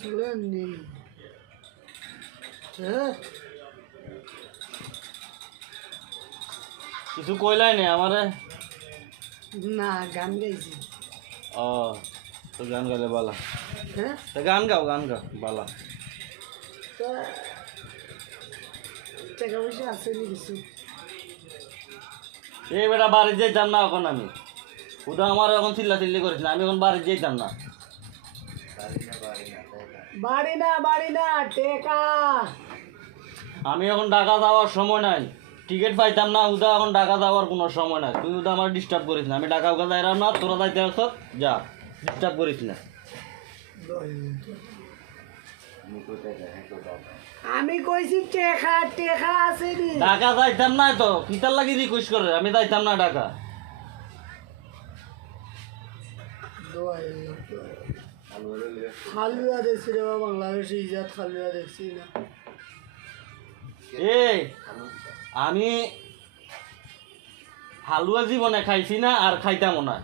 শুনেননি হ্যাঁ কিছু কইলাই নে আমারে না গান গাইছি ও তো গান গাইলে বালা হ্যাঁ তো গান গাও বালা তো টাকা পয়সা আছে নি কিছু এই বেটা বাড়ি যাইতাম না এখন আমি উদা আমার এখন চিল্লি করিস না আমি এখন বাড়ি যাইতাম না বাড়ি না টেকা আমি এখন ঢাকা যাওয়ার সময় নাই টিকিট পাইতাম না উদা এখন ঢাকা যাওয়ার কোনো সময় নাই তুই উদা আমার ডিস্টার্ব করিস না আমি ঢাকা উকা যাইরাম না তোরা যাইতে আসত যা ডিস্টার্ব করিস না আমি কইছি টেকা আছে নি ঢাকা যাইতাম না তো কিতার লাগি রিকোয়েস্ট করে আমি যাইতাম না ঢাকা খালুয়া দেখছি রে বাংলাদেশে ইজাত খালুয়া দেখছি না এই আমি হালুয়া জীবনে খাইছি না আর খাইতামও না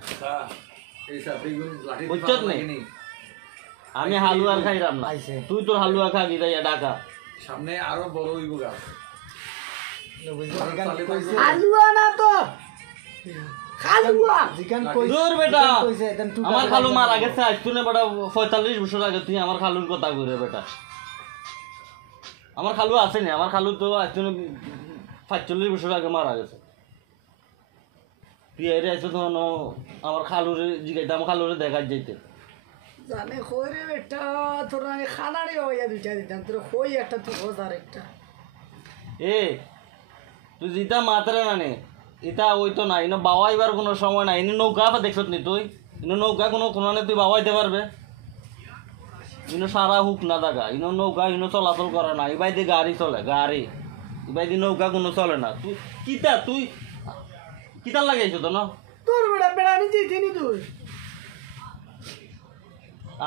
বুঝছত নি আমি হালুয়া খাইরাম না তুই তোর হালুয়া খাবি যাইয়া ঢাকা সামনে আরো বড় হইব গাছ খালুয়া না তো খালুয়া দূর বেটা আমার খালু মারা গেছে আজ তুই বেটা 45 বছর আগে তুই আমার খালুর কথা কইরে বেটা আমার খালু আছে না আমার খালু তো আজ তুই 45 বছর আগে মারা গেছে তুই এর আইছো তো আমার খালুরে জিগাইতে আমার খালুরে দেখা যাইতে জানে কই রে বেটা তোরা খানারে হইয়া দুইটা দিতাম তোর কই একটা তুই আর একটা এ তুই জিতা মাত্রা না নে এটা ওই তো না ইনো বাওয়াইবার কোনো সময় নাই ইনো নৌকা দেখছত নি তুই ইনো নৌকা কোনো তুই বাওয়াইতে পারবে ইনো সারা হুক না থাকা ইনো নৌকা ইনো চলাচল করে না ইবাই দিয়ে গাড়ি চলে গাড়ি ইবাই দিয়ে নৌকা কোনো চলে না তুই কিতার লাগাইছো তো না তোর বেড়া নি যেতেনি তুই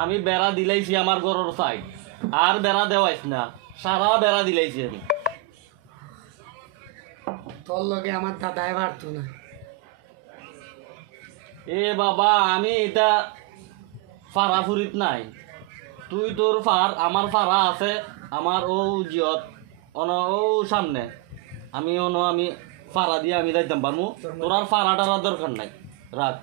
আমি বেড়া দিলাইছি আমার ঘরের সাইড আর বেড়া দেওয়াইস না সারা বেড়া দিলাইছি আমি তোর লগে আমার দাদাই পারতো না এ বাবা আমি এটা ফারাফুরিত নাই তুই তোর আমার ফারা আছে আমার ও জিয়ত ও সামনে আমি ফারা দিয়ে আমি যাইতাম পারমু তোর আর ফারা টারার দরকার নাই রাখ